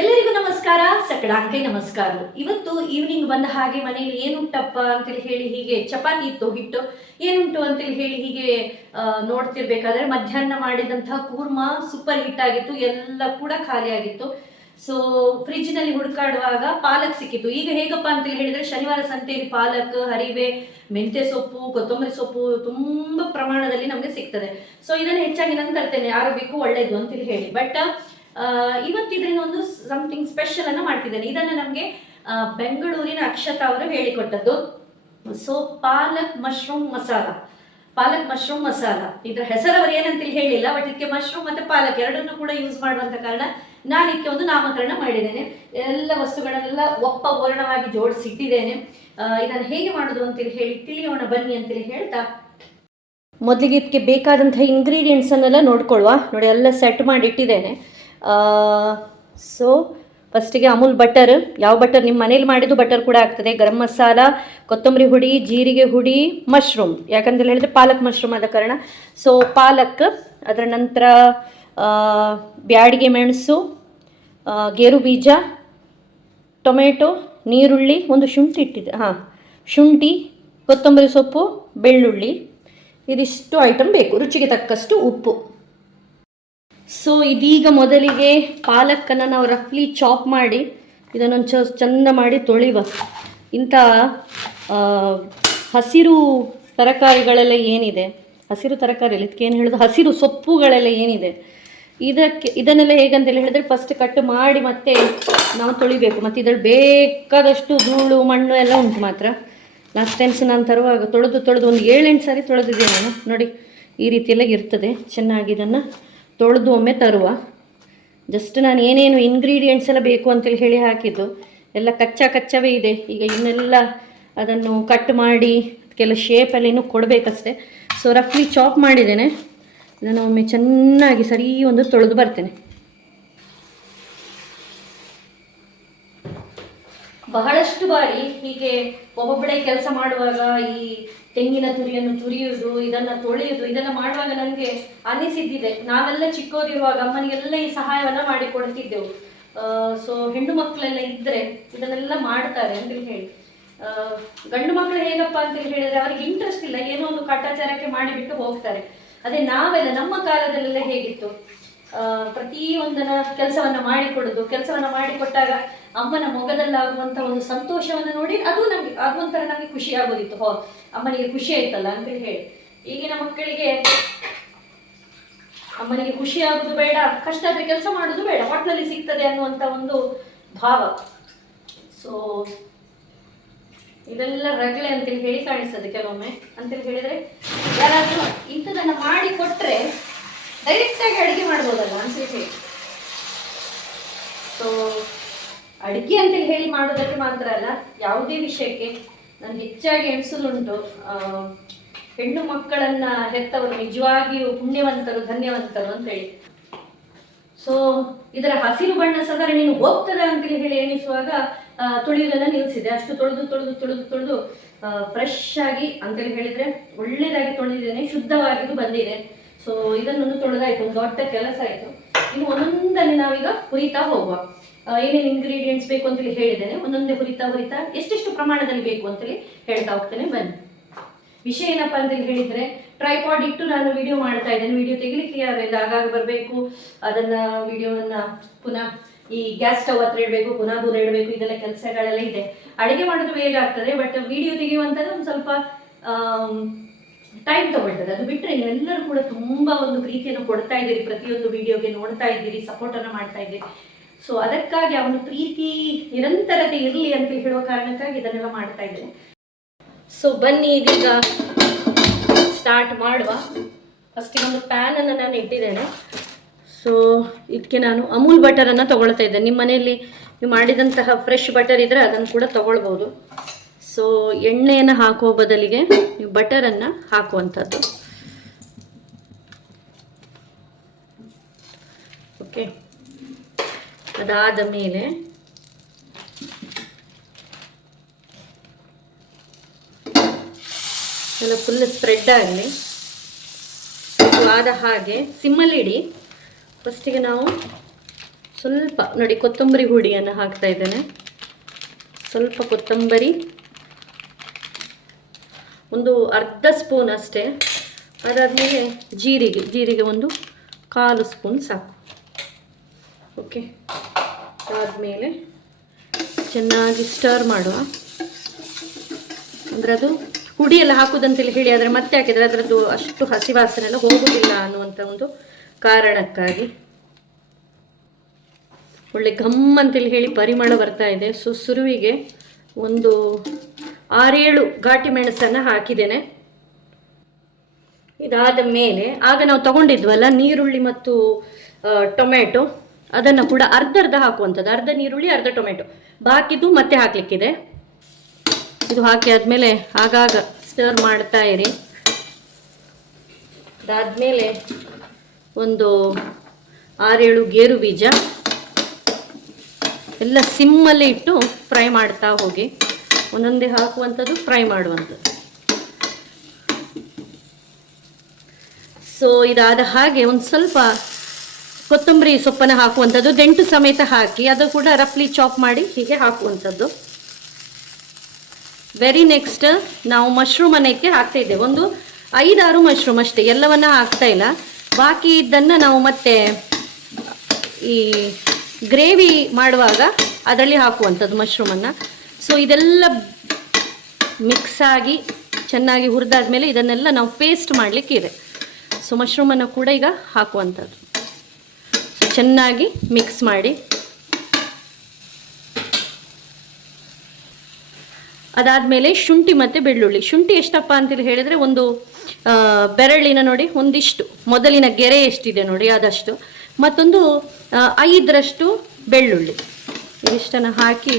ಎಲ್ಲರಿಗೂ ನಮಸ್ಕಾರ, ಸಕಡಾಂಕೆ ನಮಸ್ಕಾರ. ಇವತ್ತು ಈವ್ನಿಂಗ್ ಬಂದ ಹಾಗೆ ಮನೆಯಲ್ಲಿ ಏನುಂಟಪ್ಪ ಅಂತೇಳಿ ಹೇಳಿ ಹೀಗೆ ಚಪಾತಿ ಇತ್ತು ಹಿಟ್ಟು ಏನುಂಟು ಅಂತೇಳಿ ಹೇಳಿ ಹೀಗೆ ನೋಡ್ತಿರ್ಬೇಕಾದ್ರೆ ಮಧ್ಯಾಹ್ನ ಮಾಡಿದಂತಹ ಕೂರ್ಮಾ ಸೂಪರ್ ಹಿಟ್ ಆಗಿತ್ತು, ಎಲ್ಲ ಕೂಡ ಖಾಲಿ ಆಗಿತ್ತು. ಸೊ ಫ್ರಿಜ್ನಲ್ಲಿ ಹುಡುಕಾಡುವಾಗ ಪಾಲಕ್ ಸಿಕ್ಕಿತ್ತು. ಈಗ ಹೇಗಪ್ಪ ಅಂತೇಳಿ ಹೇಳಿದ್ರೆ ಶನಿವಾರ ಸಂತೆಯಲ್ಲಿ ಪಾಲಕ್, ಹರಿವೆ, ಮೆಂತ್ಯ ಸೊಪ್ಪು, ಕೊತ್ತಂಬರಿ ಸೊಪ್ಪು ತುಂಬಾ ಪ್ರಮಾಣದಲ್ಲಿ ನಮಗೆ ಸಿಗ್ತದೆ. ಸೊ ಇದನ್ನು ಹೆಚ್ಚಾಗಿ ನಾನು ತರ್ತೇನೆ, ಆರೋಗ್ಯಕ್ಕೂ ಒಳ್ಳೇದು ಅಂತೇಳಿ ಹೇಳಿ. ಬಟ್ ಇವತ್ತು ಇದರಿಂದ ಒಂದು ಸಮಥಿಂಗ್ ಸ್ಪೆಷಲ್ ಅನ್ನ ಮಾಡ್ತಿದ್ದೇನೆ. ಇದನ್ನು ನಮಗೆ ಬೆಂಗಳೂರಿನ ಅಕ್ಷತಾ ಅವರು ಹೇಳಿಕೊಟ್ಟದ್ದು. ಸೊ ಪಾಲಕ್ ಮಶ್ರೂಮ್ ಮಸಾಲ ಇದರ ಹೆಸರು ಅವರು ಏನಂತೇಳಿ ಹೇಳಿಲ್ಲ, ಬಟ್ ಇದಕ್ಕೆ ಮಶ್ರೂಮ್ ಮತ್ತೆ ಪಾಲಕ್ ಎರಡನ್ನೂ ಕೂಡ ಯೂಸ್ ಮಾಡುವಂತ ಕಾರಣ ನಾನು ಇದಕ್ಕೆ ಒಂದು ನಾಮಕರಣ ಮಾಡಿದ್ದೇನೆ. ಎಲ್ಲ ವಸ್ತುಗಳನ್ನೆಲ್ಲ ಒಪ್ಪಪೂರ್ಣವಾಗಿ ಜೋಡಿಸಿಟ್ಟಿದ್ದೇನೆ. ಇದನ್ನು ಹೇಗೆ ಮಾಡೋದು ಅಂತೇಳಿ ಹೇಳಿ ತಿಳಿಯೋಣ ಬನ್ನಿ ಅಂತೇಳಿ ಹೇಳ್ತಾ, ಮೊದಲಿಗೆ ಇದಕ್ಕೆ ಬೇಕಾದಂತಹ ಇಂಗ್ರೀಡಿಯೆಂಟ್ಸ್ ಅನ್ನೆಲ್ಲ ನೋಡ್ಕೊಳ್ಳುವ. ನೋಡಿ, ಎಲ್ಲ ಸೆಟ್ ಮಾಡಿ ಇಟ್ಟಿದ್ದೇನೆ. ಸೊ ಫಸ್ಟಿಗೆ ಅಮೂಲ್ ಬಟರ್, ಯಾವ ಬಟರ್ ನಿಮ್ಮ ಮನೇಲಿ ಮಾಡಿದ್ದು ಬಟರ್ ಕೂಡ ಆಗ್ತದೆ. ಗರಂ ಮಸಾಲ, ಕೊತ್ತಂಬರಿ ಹುಡಿ, ಜೀರಿಗೆ ಹುಡಿ, ಮಶ್ರೂಮ್, ಯಾಕಂತ ಹೇಳಿದ್ರೆ ಪಾಲಕ್ ಮಶ್ರೂಮ್ ಆದ ಕಾರಣ. ಸೊ ಪಾಲಕ್, ಅದರ ನಂತರ ಬ್ಯಾಡಿಗೆ ಮೆಣಸು, ಗೇರು ಬೀಜ, ಟೊಮೆಟೊ, ನೀರುಳ್ಳಿ, ಒಂದು ಶುಂಠಿ ಇಟ್ಟಿದೆ, ಶುಂಠಿ, ಕೊತ್ತಂಬರಿ ಸೊಪ್ಪು, ಬೆಳ್ಳುಳ್ಳಿ, ಇದಿಷ್ಟು ಐಟಮ್ ಬೇಕು. ರುಚಿಗೆ ತಕ್ಕಷ್ಟು ಉಪ್ಪು. ಸೊ ಇದೀಗ ಮೊದಲಿಗೆ ಪಾಲಕ್ಕನ್ನು ನಾವು ರಫ್ಲಿ ಚಾಪ್ ಮಾಡಿ ಇದನ್ನೊಂದು ಚಂದ ಮಾಡಿ ತೊಳಿವ. ಇಂಥ ಹಸಿರು ತರಕಾರಿಗಳೆಲ್ಲ ಏನಿದೆ, ಹಸಿರು ತರಕಾರಿ ಇದಕ್ಕೆ ಏನು ಹೇಳೋದು, ಹಸಿರು ಸೊಪ್ಪುಗಳೆಲ್ಲ ಏನಿದೆ, ಇದನ್ನೆಲ್ಲ ಹೇಗಂತೇಳಿ ಹೇಳಿದ್ರೆ ಫಸ್ಟ್ ಕಟ್ ಮಾಡಿ ಮತ್ತೆ ನಾವು ತೊಳಿಬೇಕು. ಮತ್ತು ಇದರಲ್ಲಿ ಬೇಕಾದಷ್ಟು ಧೂಳು ಮಣ್ಣು ಎಲ್ಲ ಉಂಟು. ಮಾತ್ರ ಲಾಸ್ಟ್ ಟೈಮ್ಸ್ ನಾನು ತರುವಾಗ ತೊಳೆದು ಒಂದು 7-8 ಸಾರಿ ತೊಳೆದಿದ್ದೇನೆ ನಾನು. ನೋಡಿ, ಈ ರೀತಿಯೆಲ್ಲ ಇರ್ತದೆ. ಚೆನ್ನಾಗಿ ಇದನ್ನು ತೊಳೆದು ಒಮ್ಮೆ ತರುವ. ಜಸ್ಟ್ ನಾನು ಏನೇನು ಇಂಗ್ರೀಡಿಯೆಂಟ್ಸ್ ಎಲ್ಲ ಬೇಕು ಅಂತೇಳಿ ಹೇಳಿ ಹಾಕಿದ್ದು ಎಲ್ಲ ಕಚ್ಚವೇ ಇದೆ. ಈಗ ಇನ್ನೆಲ್ಲ ಅದನ್ನು ಕಟ್ ಮಾಡಿ ಅದಕ್ಕೆಲ್ಲ ಶೇಪಲ್ಲಿ ಇನ್ನೂ ಕೊಡಬೇಕಷ್ಟೆ. ಸೊ ರಫ್ಲಿ ಚಾಪ್ ಮಾಡಿದ್ದೇನೆ. ಇದನ್ನು ಒಮ್ಮೆ ಚೆನ್ನಾಗಿ ಸರಿ ಒಂದು ತೊಳೆದು ಬರ್ತೇನೆ. ಬಹಳಷ್ಟು ಬಾರಿ ಹೀಗೆ ಒಬ್ಬೊಬ್ಬಳೇ ಕೆಲಸ ಮಾಡುವಾಗ ಈ ತೆಂಗಿನ ತುರಿಯನ್ನು ತುರಿಯುವುದು, ಇದನ್ನು ತೊಳೆಯುವುದು, ಇದನ್ನು ಮಾಡುವಾಗ ನನಗೆ ಅನಿಸಿದ್ದಿದೆ, ನಾವೆಲ್ಲ ಚಿಕ್ಕವರಿರುವಾಗ ಅಮ್ಮನಿಗೆಲ್ಲ ಈ ಸಹಾಯವನ್ನು ಮಾಡಿ ಕೊಡ್ತಿದ್ದೆವು. ಸೊ ಹೆಣ್ಣು ಮಕ್ಕಳೆಲ್ಲ ಇದ್ದರೆ ಇದನ್ನೆಲ್ಲ ಮಾಡ್ತಾರೆ ಅಂತೇಳಿ ಹೇಳಿ. ಗಂಡು ಮಕ್ಕಳು ಹೇಗಪ್ಪ ಅಂತೇಳಿ ಹೇಳಿದ್ರೆ ಅವರಿಗೆ ಇಂಟ್ರೆಸ್ಟ್ ಇಲ್ಲ, ಏನೋ ಒಂದು ಕಾಟಾಚಾರಕ್ಕೆ ಮಾಡಿಬಿಟ್ಟು ಹೋಗ್ತಾರೆ. ಅದೇ ನಾವೆಲ್ಲ ನಮ್ಮ ಕಾಲದಲ್ಲೆಲ್ಲ ಹೇಗಿತ್ತು, ಪ್ರತಿಯೊಂದನ್ನ ಕೆಲಸವನ್ನ ಮಾಡಿಕೊಡೋದು, ಕೆಲಸವನ್ನ ಮಾಡಿಕೊಟ್ಟಾಗ ಅಮ್ಮನ ಮೊಗದಲ್ಲಾಗುವಂಥ ಒಂದು ಸಂತೋಷವನ್ನು ನೋಡಿ ಅದೊಂಥರ ನಮಗೆ ಖುಷಿ ಆಗೋದಿತ್ತು. ಅಮ್ಮನಿಗೆ ಖುಷಿ ಆಯ್ತಲ್ಲ ಅಂತೇಳಿ ಹೇಳಿ. ಈಗಿನ ಮಕ್ಕಳಿಗೆ ಅಮ್ಮನಿಗೆ ಖುಷಿ ಆಗೋದು ಬೇಡ, ಕಷ್ಟ ಆದರೆ ಕೆಲಸ ಮಾಡೋದು ಬೇಡ, ಹೊಟ್ಟಲಲ್ಲಿ ಸಿಗ್ತದೆ ಅನ್ನುವಂಥ ಒಂದು ಭಾವ. ಸೊ ಇದೆಲ್ಲ ರಗಳೆ ಅಂತೇಳಿ ಹೇಳಿ ಕಾಣಿಸ್ತದೆ ಕೆಲವೊಮ್ಮೆ. ಅಂತೇಳಿ ಹೇಳಿದ್ರೆ ಯಾರಾದರೂ ಇಂಥದನ್ನು ಮಾಡಿ ಕೊಟ್ಟರೆ ಡೈರೆಕ್ಟಾಗಿ ಅಡುಗೆ ಮಾಡ್ಬೋದಲ್ಲ ಅಂತೇಳಿ ಹೇಳಿ. ಸೊ ಅಡುಗೆ ಅಂತೇಳಿ ಹೇಳಿ ಮಾಡೋದಕ್ಕೆ ಮಾತ್ರ ಅಲ್ಲ, ಯಾವುದೇ ವಿಷಯಕ್ಕೆ ನಾನು ಹೆಚ್ಚಾಗಿ ಎಣಿಸೋದುಂಟು, ಹೆಣ್ಣು ಮಕ್ಕಳನ್ನ ಹೆತ್ತವರು ನಿಜವಾಗಿಯೂ ಪುಣ್ಯವಂತರು, ಧನ್ಯವಂತರು ಅಂತೇಳಿ. ಸೊ ಇದರ ಹಸಿರು ಬಣ್ಣ ಸಾಧಾರಣ ನೀನು ಹೋಗ್ತದೆ ಅಂತೇಳಿ ಹೇಳಿ ಎಣಿಸುವಾಗ ತೊಳೆಯುವುದನ್ನು ನಿಲ್ಲಿಸಿದೆ. ಅಷ್ಟು ತೊಳೆದು ಫ್ರೆಶ್ ಆಗಿ ಅಂತೇಳಿ ಹೇಳಿದ್ರೆ ಒಳ್ಳೆಯದಾಗಿ ತೊಳೆದಿದ್ದೇನೆ, ಶುದ್ಧವಾಗಿದ್ದು ಬಂದಿದೆ. ಸೊ ಇದನ್ನೊಂದು ತೊಳೆದಾಯ್ತು, ಒಂದು ದೊಡ್ಡ ಕೆಲಸ ಆಯಿತು. ಇನ್ನು ಒಂದೊಂದನ್ನು ನಾವೀಗ ಹುರಿತಾ ಹೋಗುವ. ಏನೇನು ಇಂಗ್ರೀಡಿಯೆಂಟ್ಸ್ ಬೇಕು ಅಂತೇಳಿ ಹೇಳಿದ್ದೇನೆ, ಒಂದೊಂದೇ ಹುರಿತಾ ಎಷ್ಟೆಷ್ಟು ಪ್ರಮಾಣದಲ್ಲಿ ಬೇಕು ಅಂತೇಳಿ ಹೇಳ್ತಾ ಹೋಗ್ತೇನೆ ಬನ್ನಿ. ವಿಷಯ ಏನಪ್ಪ ಅಂತೇಳಿ ಹೇಳಿದ್ರೆ, ಟ್ರೈಪಾಡ್ ಇಟ್ಟು ನಾನು ವಿಡಿಯೋ ಮಾಡ್ತಾ ಇದ್ದೇನೆ. ವಿಡಿಯೋ ತೆಗಿಲಿಕ್ಕೆ ಯಾರೆಲ್ಲ ಆಗಾಗ ಬರಬೇಕು, ಅದನ್ನ ವಿಡಿಯೋವನ್ನ ಪುನಃ ಈ ಗ್ಯಾಸ್ ಸ್ಟವ್ ಹತ್ರ ಇಡಬೇಕು, ಪುನಃ ದೂರ ಇಡಬೇಕು, ಇದೆಲ್ಲ ಕೆಲಸಗಳೆಲ್ಲ ಇದೆ. ಅಡುಗೆ ಮಾಡೋದು ಬೇಗ ಆಗ್ತದೆ, ಬಟ್ ವಿಡಿಯೋ ತೆಗೆಯುವಂಥದ್ದು ಒಂದು ಸ್ವಲ್ಪ ಟೈಮ್ ತಗೊಳ್ತದೆ. ಅದು ಬಿಟ್ಟರೆ ನೀವೆಲ್ಲರೂ ಕೂಡ ತುಂಬಾ ಒಂದು ಪ್ರೀತಿಯನ್ನು ಕೊಡ್ತಾ ಇದ್ದೀರಿ, ಪ್ರತಿಯೊಂದು ವಿಡಿಯೋಗೆ ನೋಡ್ತಾ ಇದ್ದೀರಿ, ಸಪೋರ್ಟನ್ನು ಮಾಡ್ತಾ ಇದ್ದೀರಿ. ಸೊ ಅದಕ್ಕಾಗಿ ಅವನು ಪ್ರೀತಿ ನಿರಂತರತೆ ಇರಲಿ ಅಂತ ಹೇಳುವ ಕಾರಣಕ್ಕಾಗಿ ಇದನ್ನೆಲ್ಲ ಮಾಡ್ತಾ ಇದ್ದೇನೆ. ಸೊ ಬನ್ನಿ ಇದೀಗ ಸ್ಟಾರ್ಟ್ ಮಾಡುವ. ಫಸ್ಟಿಗೆ ಒಂದು ಪ್ಯಾನನ್ನು ನಾನು ಇಟ್ಟಿದ್ದೇನೆ. ಸೊ ಇದಕ್ಕೆ ನಾನು ಅಮೂಲ್ ಬಟರನ್ನು ತಗೊಳ್ತಾ ಇದ್ದೇನೆ. ನಿಮ್ಮ ಮನೆಯಲ್ಲಿ ನೀವು ಮಾಡಿದಂತಹ ಫ್ರೆಶ್ ಬಟರ್ ಇದ್ದರೆ ಅದನ್ನು ಕೂಡ ತಗೊಳ್ಬೋದು. ಸೊ ಎಣ್ಣೆಯನ್ನು ಹಾಕುವ ಬದಲಿಗೆ ನೀವು ಬಟರನ್ನು ಹಾಕುವಂಥದ್ದು. ಓಕೆ, ಅದಾದ ಮೇಲೆ ಎಲ್ಲ ಫುಲ್ ಸ್ಪ್ರೆಡ್ ಆಗಲಿ. ಆದ ಹಾಗೆ ಸಿಮ್ಮಲ್ಲಿ ಇಡಿ. ಫಸ್ಟಿಗೆ ನಾವು ಸ್ವಲ್ಪ ನೋಡಿ ಕೊತ್ತಂಬರಿ ಹುಡಿಯನ್ನು ಹಾಕ್ತಾ ಇದ್ದೇನೆ. ಸ್ವಲ್ಪ ಕೊತ್ತಂಬರಿ, ಒಂದು ಅರ್ಧ ಸ್ಪೂನ್ ಅಷ್ಟೇ. ಅದಾದಮೇಲೆ ಜೀರಿಗೆ ಒಂದು 1/4 ಸ್ಪೂನ್ ಸಾಕು. ಓಕೆ, ಆದಮೇಲೆ ಚೆನ್ನಾಗಿ ಸ್ಟರ್ ಮಾಡುವ. ಅಂದರೆ ಅದು ಹುಡಿ ಎಲ್ಲ ಹಾಕೋದಂತೇಳಿ ಹೇಳಿ ಆದರೆ ಮತ್ತೆ ಹಾಕಿದರೆ ಅದರದ್ದು ಅಷ್ಟು ಹಸಿ ವಾಸನೆ ಎಲ್ಲ ಹೋಗೋದಿಲ್ಲ ಅನ್ನುವಂಥ ಒಂದು ಕಾರಣಕ್ಕಾಗಿ. ಒಳ್ಳೆ ಘಮ್ ಅಂತೇಳಿ ಹೇಳಿ ಪರಿಮಳ ಬರ್ತಾ ಇದೆ. ಸೊ ಸುರುವಿಗೆ ಒಂದು 6-7 ಘಾಟಿ ಮೆಣಸನ್ನು ಹಾಕಿದ್ದೇನೆ. ಇದಾದ ಮೇಲೆ ಆಗ ನಾವು ತಗೊಂಡಿದ್ವಲ್ಲ ನೀರುಳ್ಳಿ ಮತ್ತು ಟೊಮೆಟೊ, ಅದನ್ನು ಕೂಡ ಅರ್ಧ ಹಾಕುವಂಥದ್ದು. ಅರ್ಧ ನೀರುಳ್ಳಿ ಅರ್ಧ ಟೊಮೆಟೊ, ಬಾಕಿದು ಮತ್ತೆ ಹಾಕಲಿಕ್ಕಿದೆ. ಇದು ಹಾಕಿ ಆದಮೇಲೆ ಆಗಾಗ ಸ್ಟರ್ ಮಾಡ್ತಾ ಇರಿ. ಅದಾದಮೇಲೆ ಒಂದು 6-7 ಗೇರು ಬೀಜ ಎಲ್ಲ ಸಿಮ್ಮಲ್ಲಿ ಇಟ್ಟು ಫ್ರೈ ಮಾಡ್ತಾ ಹೋಗಿ. ಒಂದೊಂದೇ ಹಾಕುವಂಥದ್ದು, ಫ್ರೈ ಮಾಡುವಂಥದ್ದು. ಸೊ ಇದಾದ ಹಾಗೆ ಒಂದು ಸ್ವಲ್ಪ ಕೊತ್ತಂಬರಿ ಸೊಪ್ಪನ್ನು ಹಾಕುವಂಥದ್ದು, ದಂಟು ಸಮೇತ ಹಾಕಿ ಅದು ಕೂಡ ರಫ್ಲಿ ಚಾಪ್ ಮಾಡಿ ಹೀಗೆ ಹಾಕುವಂಥದ್ದು. ವೆರಿ ನೆಕ್ಸ್ಟ್ ನಾವು ಮಶ್ರೂಮನ್ನು ಇದಕ್ಕೆ ಹಾಕ್ತಾ ಇದ್ದೇವೆ. ಒಂದು 5-6 ಮಶ್ರೂಮ್ ಅಷ್ಟೇ, ಎಲ್ಲವನ್ನ ಹಾಕ್ತಾ ಇಲ್ಲ. ಬಾಕಿ ಇದನ್ನು ನಾವು ಮತ್ತೆ ಈ ಗ್ರೇವಿ ಮಾಡುವಾಗ ಅದರಲ್ಲಿ ಹಾಕುವಂಥದ್ದು ಮಶ್ರೂಮನ್ನು. ಸೊ ಇದೆಲ್ಲ ಮಿಕ್ಸ್ ಆಗಿ ಚೆನ್ನಾಗಿ ಹುರಿದಾದ್ಮೇಲೆ ಇದನ್ನೆಲ್ಲ ನಾವು ಪೇಸ್ಟ್ ಮಾಡಲಿಕ್ಕಿದೆ. ಸೊ ಮಶ್ರೂಮನ್ನು ಕೂಡ ಈಗ ಹಾಕುವಂಥದ್ದು. ಸೊ ಚೆನ್ನಾಗಿ ಮಿಕ್ಸ್ ಮಾಡಿ. ಅದಾದಮೇಲೆ ಶುಂಠಿ ಮತ್ತು ಬೆಳ್ಳುಳ್ಳಿ. ಶುಂಠಿ ಎಷ್ಟಪ್ಪ ಅಂತೇಳಿ ಹೇಳಿದರೆ ಒಂದು ಬೆರಳಿನ ನೋಡಿ ಒಂದಿಷ್ಟು, ಮೊದಲಿನ ಗೆರೆ ಎಷ್ಟಿದೆ ನೋಡಿ ಅದಷ್ಟು, ಮತ್ತೊಂದು 5ರಷ್ಟು ಬೆಳ್ಳುಳ್ಳಿ. ಇದಿಷ್ಟನ್ನು ಹಾಕಿ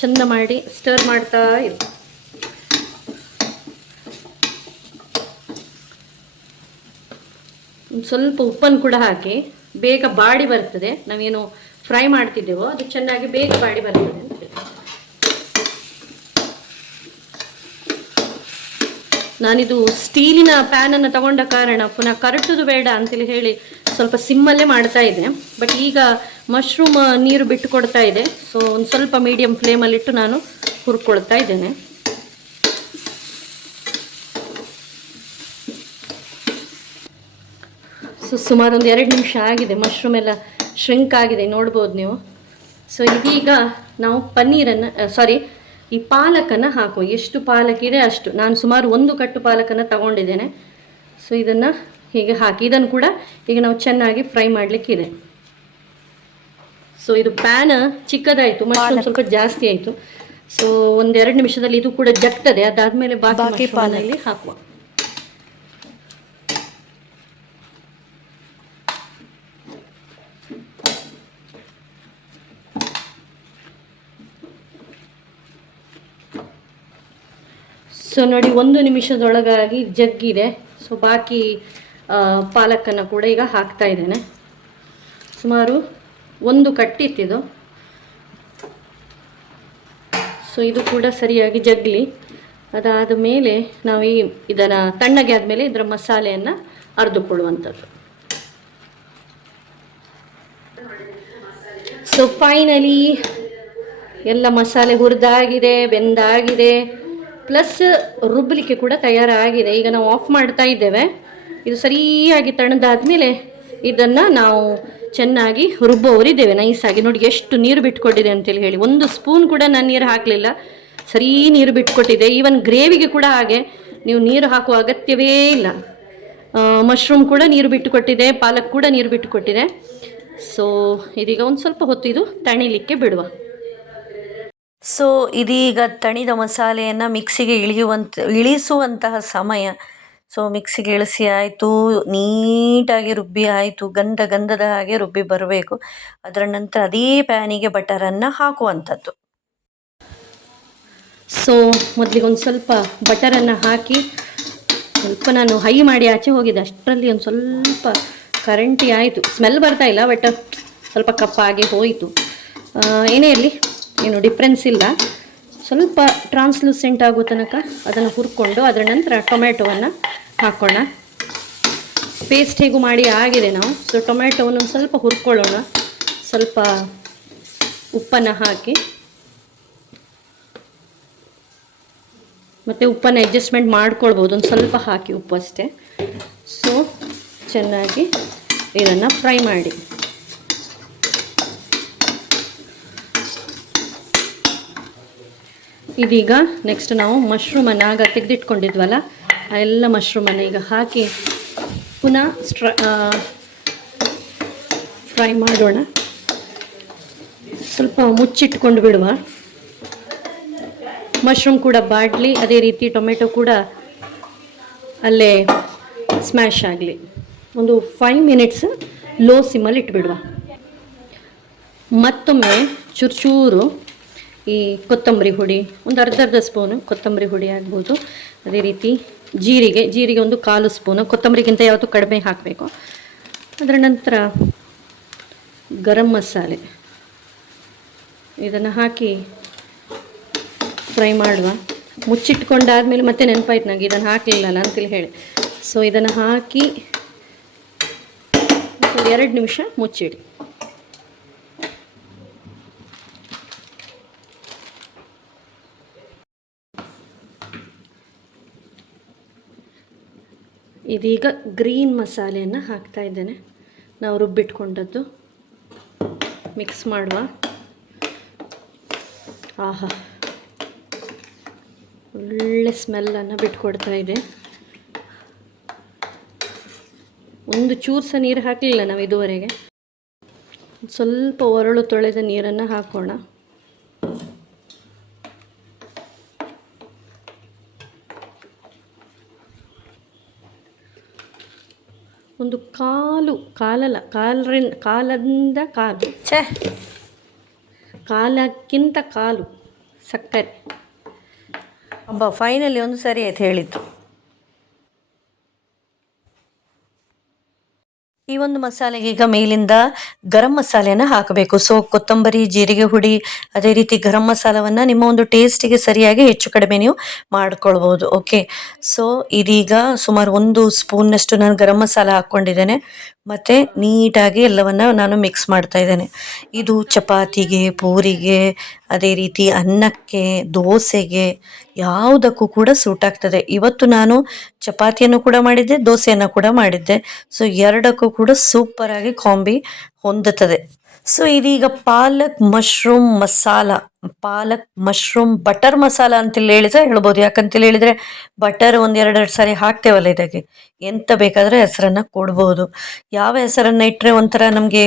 ಚಂದ ಮಾಡಿ ಸ್ಟರ್ ಮಾಡ್ತಾ ಇರಿ. ಸ್ವಲ್ಪ ಉಪ್ಪನ್ನು ಕೂಡ ಹಾಕಿ, ಬೇಗ ಬಾಡಿ ಬರ್ತದೆ. ನಾವೇನು ಫ್ರೈ ಮಾಡ್ತಿದ್ದೇವೋ ಅದು ಚೆನ್ನಾಗಿ ಬೇಗ ಬಾಡಿ ಬರ್ತದೆ ಅಂತ ಹೇಳಿ. ನಾನಿದು ಸ್ಟೀಲಿನ ಪ್ಯಾನನ್ನು ತಗೊಂಡ ಕಾರಣ ಪುನಃ ಕರಟುದು ಬೇಡ ಅಂತೇಳಿ ಹೇಳಿ ಸ್ವಲ್ಪ ಸಿಮ್ಮಲ್ಲೇ ಮಾಡ್ತಾ ಇದ್ದೆ. ಬಟ್ ಈಗ ಮಶ್ರೂಮ್ ನೀರು ಬಿಟ್ಟು ಕೊಡ್ತಾ ಇದೆ. ಸೊ ಒಂದು ಸ್ವಲ್ಪ ಮೀಡಿಯಂ ಫ್ಲೇಮಲ್ಲಿಟ್ಟು ನಾನು ಹುರ್ಕೊಳ್ತಾ ಇದ್ದೇನೆ. ಸೊ ಸುಮಾರು ಒಂದು 2 ನಿಮಿಷ ಆಗಿದೆ. ಮಶ್ರೂಮ್ ಎಲ್ಲ ಶ್ರಿಂಕ್ ಆಗಿದೆ, ನೋಡ್ಬೋದು ನೀವು. ಸೊ ಇದೀಗ ನಾವು ಈ ಪಾಲಕನ್ನು ಹಾಕುವ. ಎಷ್ಟು ಪಾಲಕಿದೆ ಅಷ್ಟು. ನಾನು ಸುಮಾರು 1 ಕಟ್ಟು ಪಾಲಕನ್ನು ತಗೊಂಡಿದ್ದೇನೆ. ಸೊ ಇದನ್ನು ಹೀಗೆ ಹಾಕಿ ಇದನ್ನು ಕೂಡ ಈಗ ನಾವು ಚೆನ್ನಾಗಿ ಫ್ರೈ ಮಾಡಲಿಕ್ಕಿದೆ. ಸೊ ಇದು ಪ್ಯಾನ್ ಚಿಕ್ಕದಾಯಿತು, ಮಶ್ರೂಮ್ ಸ್ವಲ್ಪ ಜಾಸ್ತಿ ಆಯಿತು. ಸೊ 1-2 ನಿಮಿಷದಲ್ಲಿ ಇದು ಕೂಡ ಜಗ್ತದೆ. ಅದಾದಮೇಲೆ ಬಾಕಿ ಪಾಲಲ್ಲಿ ಹಾಕುವ. ಸೊ ನೋಡಿ 1 ನಿಮಿಷದೊಳಗಾಗಿ ಜಗ್ಗಿದೆ. ಸೊ ಬಾಕಿ ಪಾಲಕನ್ನು ಕೂಡ ಈಗ ಹಾಕ್ತಾ ಇದ್ದೇನೆ. ಸುಮಾರು 1 ಕಟ್ಟಿತ್ತಿದು. ಸೊ ಇದು ಕೂಡ ಸರಿಯಾಗಿ ಜಗ್ಲಿ. ಅದಾದ ಮೇಲೆ ನಾವು ಇದನ್ನು ತಣ್ಣಗೆ ಆದಮೇಲೆ ಇದರ ಮಸಾಲೆಯನ್ನು ಅರೆದುಕೊಳ್ಳುವಂಥದ್ದು. ಸೊ ಫೈನಲಿ ಎಲ್ಲ ಮಸಾಲೆ ಹುರಿದಾಗಿದೆ, ಬೆಂದಾಗಿದೆ, ಪ್ಲಸ್ ರುಬ್ಬಲಿಕ್ಕೆ ಕೂಡ ತಯಾರಾಗಿದೆ. ಈಗ ನಾವು ಆಫ್ ಮಾಡ್ತಾ ಇದ್ದೇವೆ. ಇದು ಸರಿಯಾಗಿ ತಣ್ಣದಾದ್ಮೇಲೆ ಇದನ್ನು ನಾವು ಚೆನ್ನಾಗಿ ರುಬ್ಬವರಿದ್ದೇವೆ ನೈಸಾಗಿ. ನೋಡಿ ಎಷ್ಟು ನೀರು ಬಿಟ್ಕೊಟ್ಟಿದೆ ಅಂತೇಳಿ ಹೇಳಿ. 1 ಸ್ಪೂನ್ ಕೂಡ ನಾನು ನೀರು ಹಾಕಲಿಲ್ಲ, ಸರಿ ನೀರು ಬಿಟ್ಕೊಟ್ಟಿದೆ. ಈವನ್ ಗ್ರೇವಿಗೆ ಕೂಡ ಹಾಗೆ ನೀವು ನೀರು ಹಾಕುವ ಅಗತ್ಯವೇ ಇಲ್ಲ. ಮಶ್ರೂಮ್ ಕೂಡ ನೀರು ಬಿಟ್ಟುಕೊಟ್ಟಿದೆ, ಪಾಲಕ್ ಕೂಡ ನೀರು ಬಿಟ್ಟುಕೊಟ್ಟಿದೆ. ಸೊ ಇದೀಗ ಒಂದು ಸ್ವಲ್ಪ ಹೊತ್ತು ಇದು ತಣಿಲಿಕ್ಕೆ ಬಿಡುವ. ಸೊ ಇದೀಗ ತಣಿದ ಮಸಾಲೆಯನ್ನು ಮಿಕ್ಸಿಗೆ ಇಳಿಸುವಂತಹ ಸಮಯ. ಸೊ ಮಿಕ್ಸಿಗೆ ಇಳಿಸಿ ಆಯಿತು, ನೀಟಾಗಿ ರುಬ್ಬಿ ಆಯಿತು, ಗಂಧದ ಹಾಗೆ ರುಬ್ಬಿ ಬರಬೇಕು. ಅದರ ನಂತರ ಅದೇ ಪ್ಯಾನಿಗೆ ಬಟರನ್ನು ಹಾಕುವಂಥದ್ದು. ಸೊ ಮೊದಲಿಗೆ ಒಂದು ಸ್ವಲ್ಪ ಬಟರನ್ನು ಹಾಕಿ, ಸ್ವಲ್ಪ ನಾನು ಹೈ ಮಾಡಿ ಆಚೆ ಹೋಗಿದೆ, ಅಷ್ಟರಲ್ಲಿ ಒಂದು ಸ್ವಲ್ಪ ಕರೆಂಟಿ ಆಯಿತು. ಸ್ಮೆಲ್ ಬರ್ತಾ ಇಲ್ಲ, ಬಟ್ ಸ್ವಲ್ಪ ಕಪ್ಪಾಗಿ ಹೋಯಿತು. ಏನೇ ಇರಲಿ, ಏನು ಡಿಫ್ರೆನ್ಸ್ ಇಲ್ಲ. ಸ್ವಲ್ಪ ಟ್ರಾನ್ಸ್ಲೂಸೆಂಟ್ ಆಗೋ ತನಕ ಅದನ್ನು ಹುರ್ಕೊಂಡು ಅದರ ನಂತರ ಟೊಮೆಟೊವನ್ನು ಹಾಕೋಣ. ಪೇಸ್ಟ್ ಹೇಗೂ ಮಾಡಿ ಆಗಿದೆ ನಾವು. ಸೊ ಟೊಮೆಟೊವನ್ನು ಒಂದು ಸ್ವಲ್ಪ ಹುರ್ಕೊಳ್ಳೋಣ. ಸೊ ಸ್ವಲ್ಪ ಉಪ್ಪನ್ನು ಹಾಕಿ, ಮತ್ತು ಉಪ್ಪನ್ನು ಅಡ್ಜಸ್ಟ್ಮೆಂಟ್ ಮಾಡ್ಕೊಳ್ಬೋದು, ಒಂದು ಸ್ವಲ್ಪ ಹಾಕಿ ಉಪ್ಪು ಅಷ್ಟೇ. ಸೊ ಚೆನ್ನಾಗಿ ಇದನ್ನು ಫ್ರೈ ಮಾಡಿ. ಇದೀಗ ನೆಕ್ಸ್ಟ್ ನಾವು ಮಶ್ರೂಮನ್ನು ಆಗ ತೆಗೆದಿಟ್ಕೊಂಡಿದ್ವಲ್ಲ, ಆ ಎಲ್ಲ ಮಶ್ರೂಮನ್ನು ಈಗ ಹಾಕಿ ಪುನಃ ಫ್ರೈ ಮಾಡೋಣ. ಸ್ವಲ್ಪ ಮುಚ್ಚಿಟ್ಕೊಂಡು ಬಿಡುವ. ಮಶ್ರೂಮ್ ಕೂಡ ಬಾಡಲಿ, ಅದೇ ರೀತಿ ಟೊಮೆಟೊ ಕೂಡ ಅಲ್ಲೇ ಸ್ಮ್ಯಾಶ್ ಆಗಲಿ. ಒಂದು 5 ಮಿನಿಟ್ಸ್ ಲೋ ಸಿಮ್ಮಲ್ಲಿ ಇಟ್ಬಿಡುವ. ಮತ್ತೊಮ್ಮೆ ಚೂರು ಈ ಕೊತ್ತಂಬರಿ ಹುಡಿ, ಒಂದು ಅರ್ಧ ಸ್ಪೂನು ಕೊತ್ತಂಬರಿ ಹುಡಿ ಆಗ್ಬೋದು. ಅದೇ ರೀತಿ ಜೀರಿಗೆ ಒಂದು 1/4 ಸ್ಪೂನು, ಕೊತ್ತಂಬರಿಗಿಂತ ಯಾವತ್ತೂ ಕಡಿಮೆ ಹಾಕಬೇಕು. ಅದರ ನಂತರ ಗರಂ ಮಸಾಲೆ ಇದನ್ನು ಹಾಕಿ ಫ್ರೈ ಮಾಡುವ. ಮುಚ್ಚಿಟ್ಕೊಂಡಾದ್ಮೇಲೆ ಮತ್ತೆ ನೆನಪಾಯ್ತು ನನಗೆ, ಇದನ್ನು ಹಾಕಲಿಲ್ಲಲ್ಲ ಅಂತೇಳಿ ಹೇಳಿ. ಸೊ ಇದನ್ನು ಹಾಕಿ 2 ನಿಮಿಷ ಮುಚ್ಚಿಡಿ. ಇದೀಗ ಗ್ರೀನ್ ಮಸಾಲೆಯನ್ನು ಹಾಕ್ತಾ ಇದ್ದೇನೆ, ನಾವು ರುಬ್ಬಿಟ್ಕೊಂಡದ್ದು. ಮಿಕ್ಸ್ ಮಾಡುವ. ಆಹಾ, ಒಳ್ಳೆ ಸ್ಮೆಲ್ಲನ್ನು ಬಿಟ್ಕೊಡ್ತಾ ಇದೆ. ಒಂದು ಚೂರು ಸಹ ನೀರು ಹಾಕಲಿಲ್ಲ ನಾವು ಇದುವರೆಗೆ. ಸ್ವಲ್ಪ ಒರಳು ತೊಳೆದ ನೀರನ್ನು ಹಾಕೋಣ. ಒಂದು ಕಾಲಕ್ಕಿಂತ ಕಾಲು ಸಕ್ಕರೆ. ಫೈನಲಿ ಒಂದು ಸರಿ ಆಯ್ತು ಹೇಳಿದ್ದು. ಈ ಒಂದು ಮಸಾಲೆಗೆ ಈಗ ಮೇಲಿಂದ ಗರಂ ಮಸಾಲೆಯನ್ನು ಹಾಕಬೇಕು. ಸೊ ಕೊತ್ತಂಬರಿ, ಜೀರಿಗೆ ಹುಡಿ, ಅದೇ ರೀತಿ ಗರಂ ಮಸಾಲವನ್ನು ನಿಮ್ಮ ಒಂದು ಟೇಸ್ಟಿಗೆ ಸರಿಯಾಗಿ ಹೆಚ್ಚು ಕಡಿಮೆ ನೀವು ಮಾಡ್ಕೊಳ್ಬೋದು. ಓಕೆ, ಸೊ ಇದೀಗ ಸುಮಾರು 1 ಸ್ಪೂನ್ನಷ್ಟು ನಾನು ಗರಂ ಮಸಾಲ ಹಾಕ್ಕೊಂಡಿದ್ದೇನೆ. ಮತ್ತು ನೀಟಾಗಿ ಎಲ್ಲವನ್ನು ನಾನು ಮಿಕ್ಸ್ ಮಾಡ್ತಾ ಇದ್ದೇನೆ. ಇದು ಚಪಾತಿಗೆ, ಪೂರಿಗೆ, ಅದೇ ರೀತಿ ಅನ್ನಕ್ಕೆ, ದೋಸೆಗೆ ಯಾವುದಕ್ಕೂ ಕೂಡ ಸೂಟ್ ಆಗ್ತದೆ. ಇವತ್ತು ನಾನು ಚಪಾತಿಯನ್ನು ಕೂಡ ಮಾಡಿದ್ದೆ, ದೋಸೆಯನ್ನು ಕೂಡ ಮಾಡಿದ್ದೆ. ಸೊ ಎರಡಕ್ಕೂ ಕೂಡ ಸೂಪರಾಗಿ ಕಾಂಬಿ ಹೊಂದುತ್ತದೆ. ಸೊ ಇದೀಗ ಪಾಲಕ್ ಮಶ್ರೂಮ್ ಬಟರ್ ಮಸಾಲ ಅಂತೇಳಿ ಹೇಳ್ಬೋದು. ಯಾಕಂತೇಳಿ ಹೇಳಿದರೆ ಬಟರ್ 1-2 ಸಾರಿ ಹಾಕ್ತೇವಲ್ಲ, ಇದಕ್ಕೆ ಎಂತ ಬೇಕಾದರೆ ಹೆಸರನ್ನು ಕೊಡ್ಬೋದು. ಯಾವ ಹೆಸರನ್ನು ಇಟ್ಟರೆ ಒಂಥರ ನಮಗೆ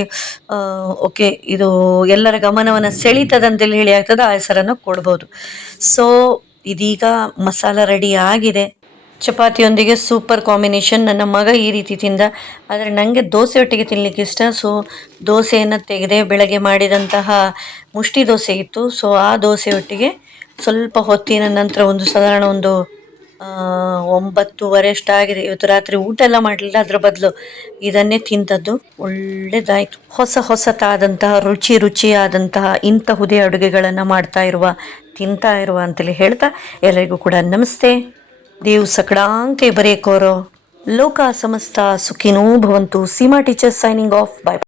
ಓಕೆ ಇದು ಎಲ್ಲರ ಗಮನವನ್ನು ಸೆಳೀತದಂತೇಳಿ ಹೇಳಿ ಆಗ್ತದೆ, ಆ ಹೆಸರನ್ನು ಕೊಡ್ಬೋದು. ಸೊ ಇದೀಗ ಮಸಾಲ ರೆಡಿ ಆಗಿದೆ. ಚಪಾತಿಯೊಂದಿಗೆ ಸೂಪರ್ ಕಾಂಬಿನೇಷನ್. ನನ್ನ ಮಗ ಈ ರೀತಿ ತಿಂದ, ಆದರೆ ನನಗೆ ದೋಸೆ ಒಟ್ಟಿಗೆ ತಿನ್ನಲಿಕ್ಕೆ ಇಷ್ಟ. ಸೊ ದೋಸೆಯನ್ನು ತೆಗೆದೆ, ಬೆಳಗ್ಗೆ ಮಾಡಿದಂತಹ ಮುಷ್ಟಿ ದೋಸೆ ಇತ್ತು. ಸೊ ಆ ದೋಸೆ ಒಟ್ಟಿಗೆ ಸ್ವಲ್ಪ ಹೊತ್ತಿನ ನಂತರ ಸಾಧಾರಣ 9:30 ಅಷ್ಟಾಗಿದೆ. ಇವತ್ತು ರಾತ್ರಿ ಊಟ ಎಲ್ಲ ಮಾಡಲಿಲ್ಲ, ಅದರ ಬದಲು ಇದನ್ನೇ ತಿಂದದ್ದು. ಒಳ್ಳೆಯದಾಯಿತು. ಹೊಸತಾದಂತಹ ರುಚಿಯಾದಂತಹ ಇಂತಹುದೇ ಅಡುಗೆಗಳನ್ನು ತಿಂತಾ ಇರುವ ಅಂತೇಳಿ ಹೇಳ್ತಾ ಎಲ್ಲರಿಗೂ ಕೂಡ ನಮಸ್ತೆ. ದೇವ್ ಸಕಡಾಂಕೆ ಬರೇಕೋರೋ ಲೋಕ ಸಮಸ್ತ ಸುಖಿನೋ ಭವಂತು. Seema teachers signing off. By.